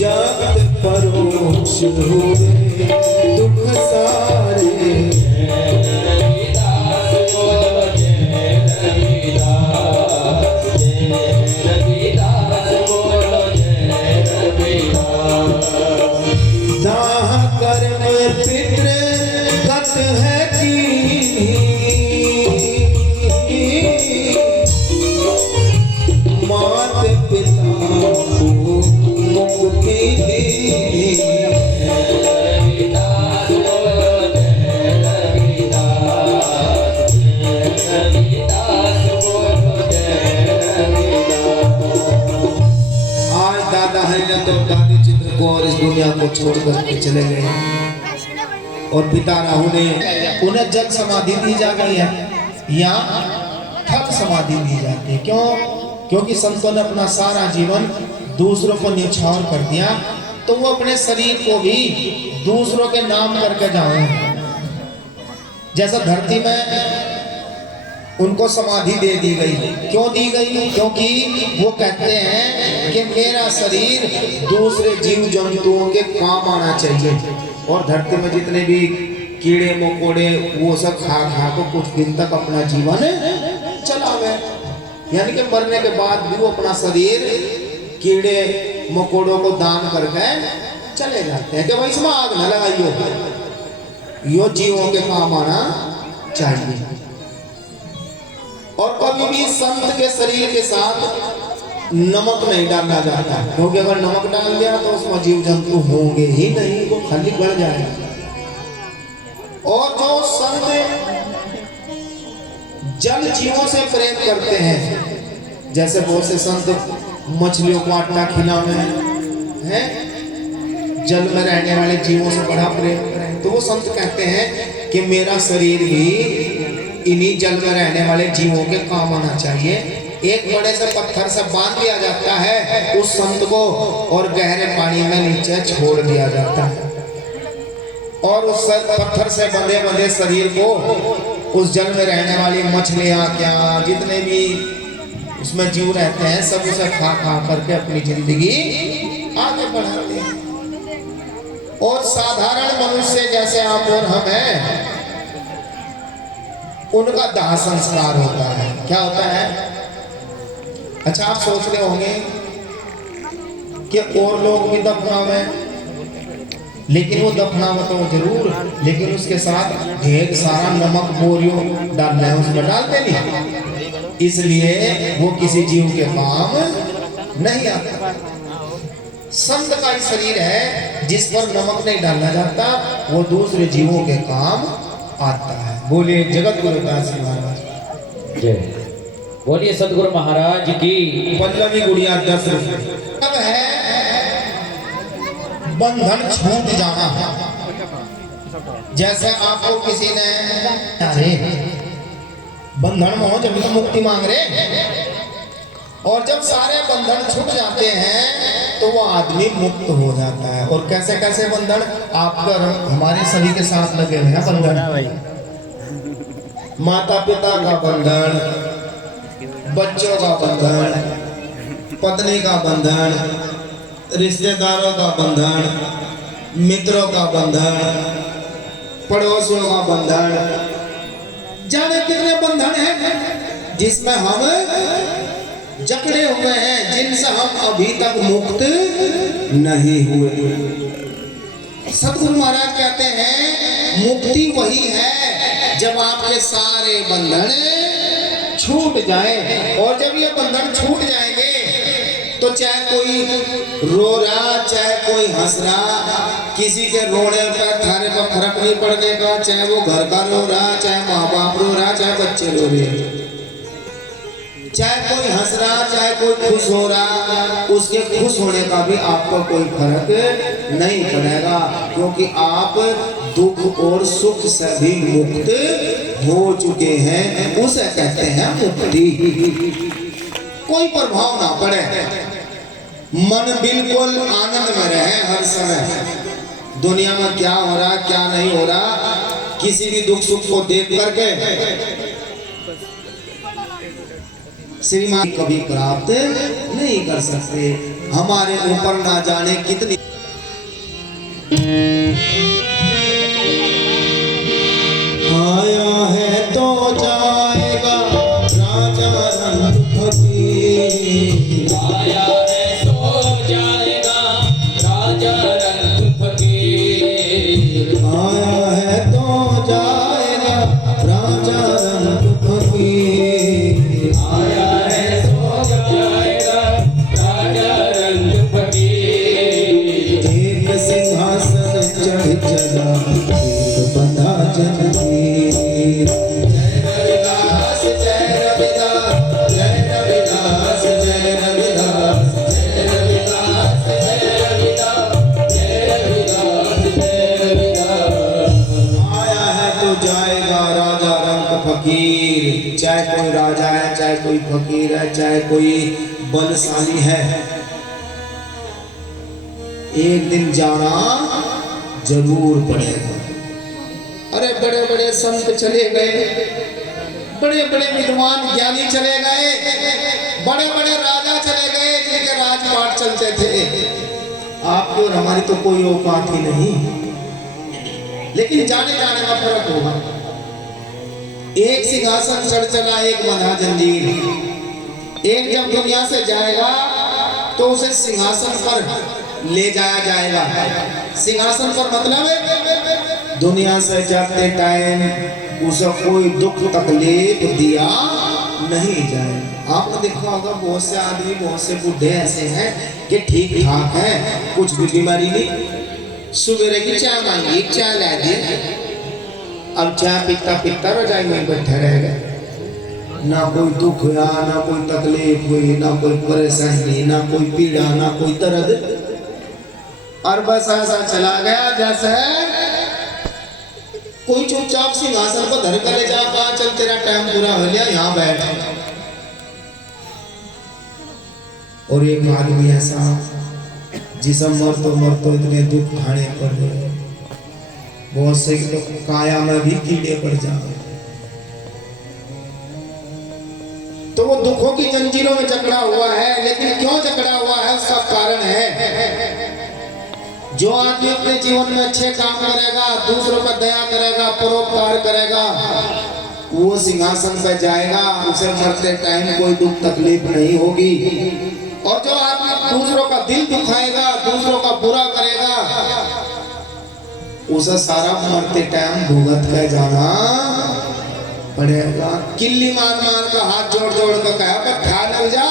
जगत परोक्ष हुए दुख सारे। दाह कर्म पितृ गत है की, मात पिता को मुक्ति दी। आज दादा है तो गांधी चित्र को और इस दुनिया को छोड़कर के चले गए, और पिता राहु ने उन्हें जल समाधि दी जा गई है या थल समाधि दी जाती है। क्यों? क्योंकि संतों ने अपना सारा जीवन दूसरों को न्यौछावर कर दिया, तो वो अपने शरीर को भी दूसरों के नाम करके जाए। जैसा धरती में उनको समाधि दे दी गई, क्यों दी गई? क्योंकि वो कहते हैं कि मेरा शरीर दूसरे जीव जंतुओं के काम आना चाहिए, और धरती में जितने भी कीड़े मकोड़े वो सब खा खा को कुछ दिन तक अपना जीवन चलावे। यानी कि मरने के बाद भी वो अपना शरीर कीड़े मकोड़ों को दान करके चले जाते हैं कि भाई इसमें आग न लगाइयो, यो जीवों के काम आना चाहिए। और कभी भी संत के शरीर के साथ नमक नहीं डालना जाता, क्योंकि अगर नमक डाल दिया तो उसमें जीव जंतु होंगे ही नहीं, वो खाली बढ़ जाएगा। और जो संत जल जीवों से प्रेम करते हैं, जैसे बहुत से संत मछलियों को आटा खिलावे हैं, जल में रहने वाले जीवों से बड़ा प्रेम करें, तो वो संत कहते हैं कि मेरा शरीर भी इन्हीं जल में रहने वाले जीवों के काम आना चाहिए। एक बड़े से पत्थर से बांध दिया जाता है उस संत को, और गहरे पानी में नीचे छोड़ दिया जाता है, और उस पत्थर से बंधे बंधे शरीर को उस जल में रहने वाली मछलियां क्या जितने भी उसमें जीव रहते हैं सब उसे खा खा करके अपनी जिंदगी आगे बढ़ाते हैं। और साधारण मनुष्य जैसे आप और हम हैं, उनका दाह संस्कार होता है। क्या होता है? अच्छा, आप सोच रहे होंगे कि और लोग भी दफनावे, लेकिन वो दफनावे तो जरूर, लेकिन उसके साथ ढेर सारा नमक बोरियों डालना है, उसमें डालते नहीं, इसलिए वो किसी जीव के काम नहीं आता। संत का ही शरीर है जिस पर नमक नहीं डालना जाता, वो दूसरे जीवों के काम आता है। बोलिए जगत गुरु दास महाराज जय। बोलिए सदगुरु महाराज की। पल्लवी गुड़िया 10 रुपए। अब है बंधन छूट जाना। जैसे आपको किसी ने अरे बंधन में हो जब तो मुक्ति मांग रहे, और जब सारे बंधन छूट जाते हैं तो वो आदमी मुक्त हो जाता है। और कैसे कैसे बंधन आपका हमारे सभी के साथ लगे हुए हैं बंधन। माता पिता का बंधन, बच्चों का बंधन, पत्नी का बंधन, रिश्तेदारों का बंधन, मित्रों का बंधन, पड़ोसियों का बंधन, जाने कितने बंधन हैं जिसमें हम जकड़े हुए हैं, जिनसे हम अभी तक मुक्त नहीं हुए। सतगुरु महाराज कहते हैं मुक्ति वही है जब आपके सारे बंधन छूट जाए। और जब ये बंधन छूट जाएंगे तो चाहे कोई रो रहा, चाहे कोई हंस रहा, किसी के रोने पर थाने पर फर्क नहीं पड़ने का, चाहे वो घर का रो रहा, चाहे माँ बाप रो रहा, चाहे बच्चे रो रहे, चाहे कोई हंस रहा, चाहे कोई खुश हो रहा, उसके खुश होने का भी आपको कोई फर्क नहीं पड़ेगा, क्योंकि आप दुख और सुख से भी मुक्त हो चुके हैं। उसे कहते हैं मुक्ति। कोई प्रभाव ना पड़े, मन बिल्कुल आनंद में रहे हर समय। दुनिया में क्या हो रहा क्या नहीं हो रहा, किसी भी दुख सुख को देख करके श्रीमान कभी प्राप्त नहीं कर सकते। हमारे ऊपर ना जाने कितनी आया है तो जाएगा राजा रंग फकीर। आया है तो जाएगा राजा रंग फकीर। आया है तो जाएगा राजा रंग फकीर। आया है तो जाएगा राजा रंग फकीर। एक सिंहासन चढ़ चला एक बंधा जंजीर। जय रविदास जय रविदास जय रविदास जय रविदास जय रविदास जय रविदास जय रविदास जय रविदास। आया है तो जाएगा राजा रंग फकीर। चाहे कोई राजा है, चाहे कोई फकीर है, चाहे कोई बलशाली है, एक दिन जाना जरूर पड़ेगा। अरे बड़े बड़े संत चले गए, बड़े बड़े विद्वान ज्ञानी चले गए, बड़े बड़े राजा चले गए जिनके राजपाट चलते थे। आपकी और हमारी तो कोई औकात ही नहीं, लेकिन जाने जाने का फर्क होगा। एक सिंहासन चढ़ चला एक बंधा जंजीर। एक जब दुनिया से जाएगा तो उसे सिंहासन पर ले जाया जाएगा। सिंहासन पर मतलब दुनिया से जाते टाइम उसे कोई दुख तकलीफ दिया नहीं जाए। आपने देखा होगा बहुत से आदमी, बहुत से बुढ़े ऐसे हैं कि ठीक ठाक हैं, कुछ भी बीमारी नहीं। सुबह की चाय मांगी, चाय ला दी, अब चाय पीता पीता रजाई में बैठे रह गए। ना कोई दुख हुआ, ना कोई तकलीफ हुई, ना कोई परेशानी, ना कोई पीड़ा, ना कोई दर्द, और बस ऐसा चला गया जैसे कोई चुपचाप सिंहासन को धर कर ले जा, कहा चल तेरा टाइम पूरा हो गया, यहाँ बैठ। और एक आदमी ऐसा जिसे मर तो इतने दुख उठाने पड़ गए, बहुत से तो काया में भी कीड़े पड़ जाए। तो वो दुखों की जंजीरों में जकड़ा हुआ है, लेकिन क्यों जकड़ा हुआ है उसका कारण है। जो आदमी अपने जीवन में अच्छे काम करेगा, दूसरों पर दया करेगा, परोपकार करेगा, वो सिंहासन पर जाएगा, उसे मरते टाइम कोई दुख तकलीफ नहीं होगी। और जो आदमी दूसरों का दिल दुखाएगा, दूसरों का बुरा करेगा, उसे सारा मरते टाइम भुगत कर जाना पड़ेगा। किल्ली मार मार का हाथ जोड़ जोड़ कर कहा खा लग जा,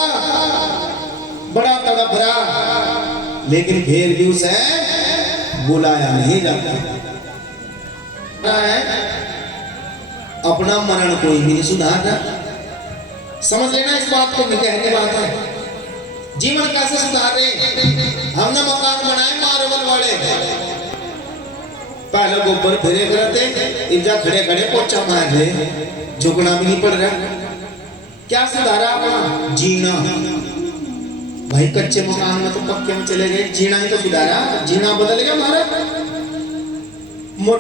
बड़ा तड़प रहा, लेकिन फिर भी उसे बुलाया नहीं जाता है। अपना मरण कोई भी नहीं सुधारता। समझ लेना इस बात को, कहने बात है। जीवन कैसे सुधारे? हमने मकान बनाए मार्बल वाले, पहले गोबर फिरे करते, इधर खड़े खड़े पोछा मार रहे, झुकना भी नहीं पड़ रहा। क्या सुधारा अपना? जीना। भाई कच्चे मकान में तो पक्के में चले गए, जीना ही तो सुधारा। जीना बदल गया हमारा।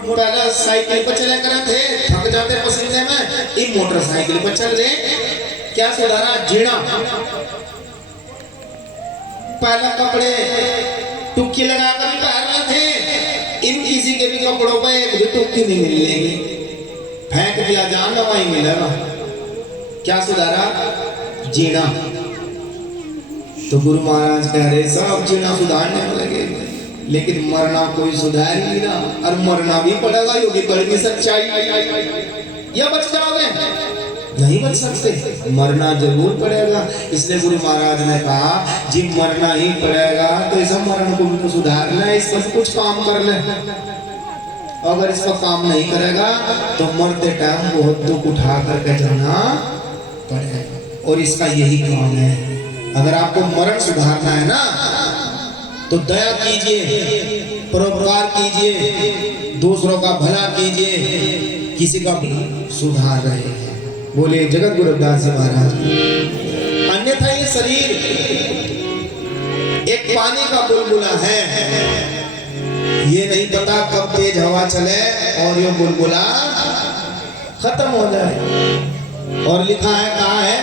पहले साइकिल पर चले करे थे, थक जाते पसीने में, ये मोटरसाइकिल पर चल रहे, क्या सुधारा? जीना। पहले कपड़े टुक्की लगा कर पहन रहे थे, इन किसी के भी कपड़ों पर एक भी टुक्की नहीं मिलेगी, फेंक दिया जान ना वही मिलेगा। क्या सुधारा? जीना। तो गुरु महाराज कह रहे सब जीना सुधारने में लगे, लेकिन मरना कोई सुधार नहीं रहा, और मरना भी पड़ेगा। योगी कड़वी सच्चाई, या बच जाओगे? नहीं बच सकते, मरना जरूर पड़ेगा। इसलिए गुरु महाराज ने कहा जी मरना ही पड़ेगा, तो इस मरण को भी तो सुधारना है, इस पर कुछ काम कर ले। अगर इस पर काम नहीं करेगा तो मरते टाइम बहुत दुख उठा करके जाना पड़ेगा। और इसका यही काम है। अगर आपको मरण सुधारना है ना, तो दया कीजिए, परोपकार कीजिए, दूसरों का भला कीजिए, किसी का भी सुधार रहे। बोले जगत गुरु रविदास जी महाराज। अन्यथा ये शरीर एक पानी का बुलबुला है, ये नहीं पता कब तेज हवा चले और ये बुलबुला खत्म हो जाए। और लिखा है, कहा है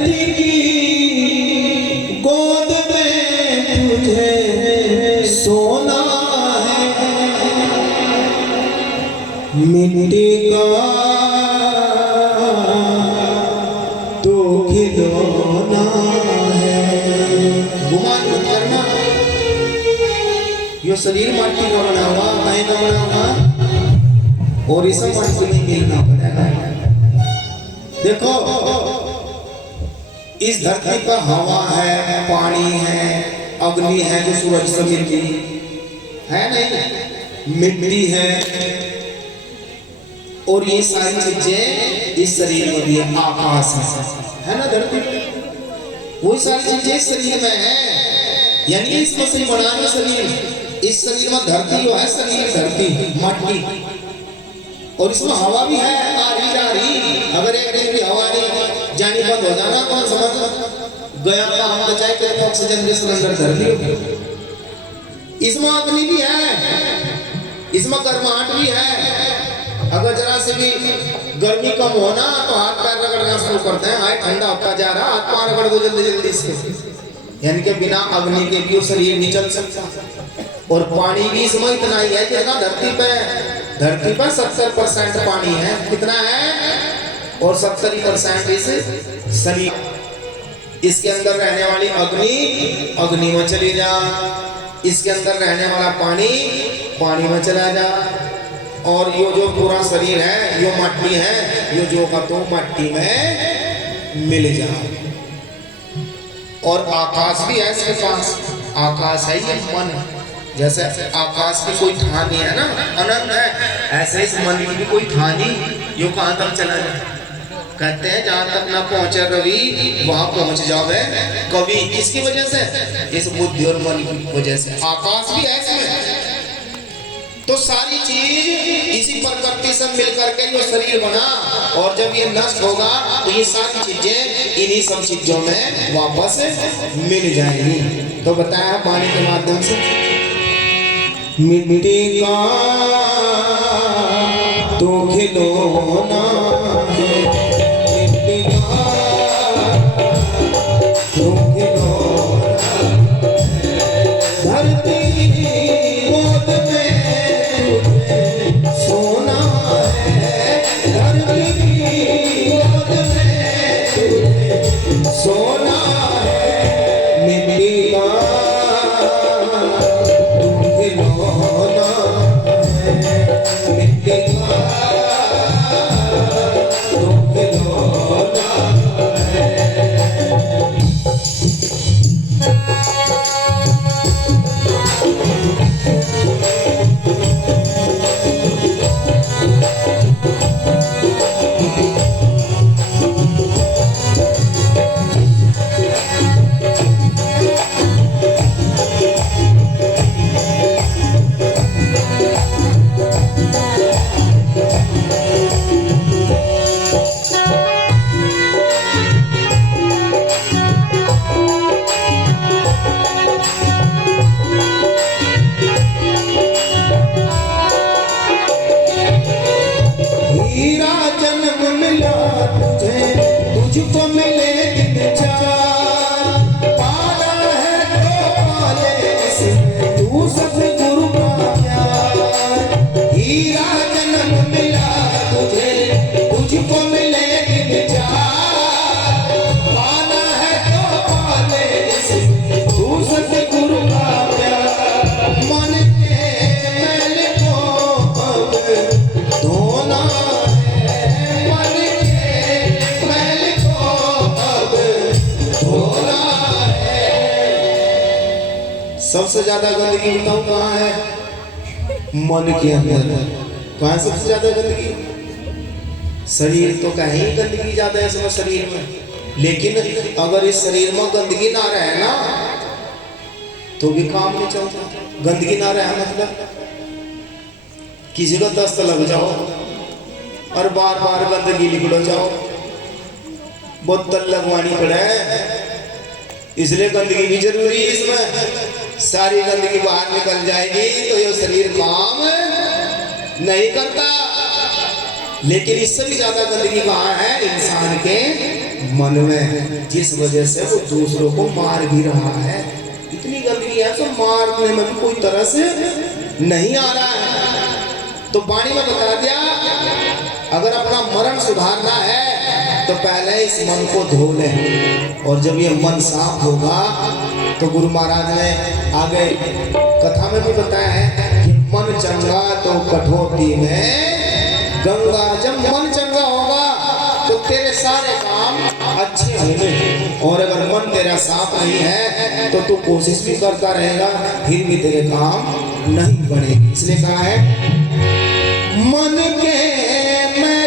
धरती की गोद में तुझे सोना है, मिट्टी का तो खिलौना है। गुमान मत करना, यो शरीर माटी का बना हुआ, काहे का बना हुआ, और इस माटी में मिलना पड़ेगा। देखो इस धरती पर हवा है, पानी है, अग्नि है जो सूरज से मिलती है, नहीं मिट्टी है, और ये सारी चीजें इस शरीर में भी है। आकाश है ना धरती पे, वो सारी चीजें इस शरीर में है। यानी इस मछली बनाने शरीर, इस शरीर में धरती जो है, शरीर धरती माटी, और इसमें हवा भी है आ रही जा रही। अगर एक दिन भी हवा नहीं जानी बंद हो जाना तो समझ गया का हम बचाए के ऑक्सीजन के सिलेंडर धर लियो। इसमें अग्नि भी है, इसमें गर्माहट भी है। अगर जरा से भी गर्मी कम होना तो हाथ पैर रगड़ना शुरू करते हैं, हाय ठंडा होता जा रहा, हाथ पैर रगड़ दो जल्दी जल्दी से। यानी कि बिना अग्नि के भी वो शरीर नहीं चल सकता। और पानी भी इसमें इतना ही है कि ना धरती पर 70% पानी है, कितना है, और 70% इस शरीर। इसके अंदर रहने वाली अग्नि में चली जा, इसके अंदर रहने वाला पानी में चला जा, और ये जो पूरा शरीर है ये माटी है, ये जो का तो माटी में मिल जा। और आकाश भी है इसके पास, आकाश है ये मन। जैसे आकाश की कोई ठानी है ना, अनंत है, ऐसे इस मन की भी कोई ठानी, यो कहां तक चला जाए। कहते हैं जहां तक ना पहुंचे रवि वहां पहुंच जावे कवि। किसकी वजह से? इस बुद्धि और मन की वजह से। आकाश भी है इसमें। तो सारी चीज इसी प्रकृति से मिलकर के जो शरीर बना, और जब ये नष्ट होगा तो ये सारी चीजें इन्हीं सब चीजों में वापस मिल जाएंगी। तो बताया पानी के माध्यम से, मिट्टी का तो खिलौना है, मिट्टी का तो खिलौना है, धरती की गोद में तुझे सोना है, धरती की गोद में तुझे सोना है, मिट्टी का तुझको मिले दिन चार, पाना है तो पाले इसमें तू सतगुरु का प्यार। हीरा जन्म मिला तुझे, तुझको मिले दिन चार, पाना है तो पाले इसमें तू सतगुरु का प्यार। मन के मैल को अब धोना सबसे ज्यादा गंदगी बताऊं कहाँ है? मन के अंदर। कहाँ सबसे ज्यादा गंदगी? शरीर तो कहीं गंदगी ज्यादा है इसमें शरीर में, लेकिन अगर इस शरीर में गंदगी ना रहे ना तो भी काम नहीं चलता। गंदगी ना रहे मतलब किसी को दस्त लग जाओ और बार बार गंदगी निकल जाओ, बोतल लगवानी पड़े, इसलिए गंदगी भी जरूरी है इसमें। सारी गंदगी बाहर निकल जाएगी तो ये शरीर काम नहीं करता। लेकिन इससे भी ज्यादा गंदगी कहाँ है? इंसान के मन में, जिस वजह से वो दूसरों को मार भी रहा है। इतनी गंदगी है तो मारने में भी कोई तरह से नहीं आ रहा है। तो वाणी में बता दिया, अगर अपना मरण सुधारना है तो पहले इस मन को धो ले, और जब ये मन साफ होगा तो गुरु महाराज ने आगे कथा में भी बताया है कि मन चंगा तो कठोती में गंगा। जब मन चंगा होगा तो तेरे सारे काम अच्छे होंगे, और अगर मन तेरा साफ नहीं है तो तू कोशिश भी करता रहेगा, फिर भी तेरे काम नहीं बढ़ेंगे। इसलिए कहा है मन के मैं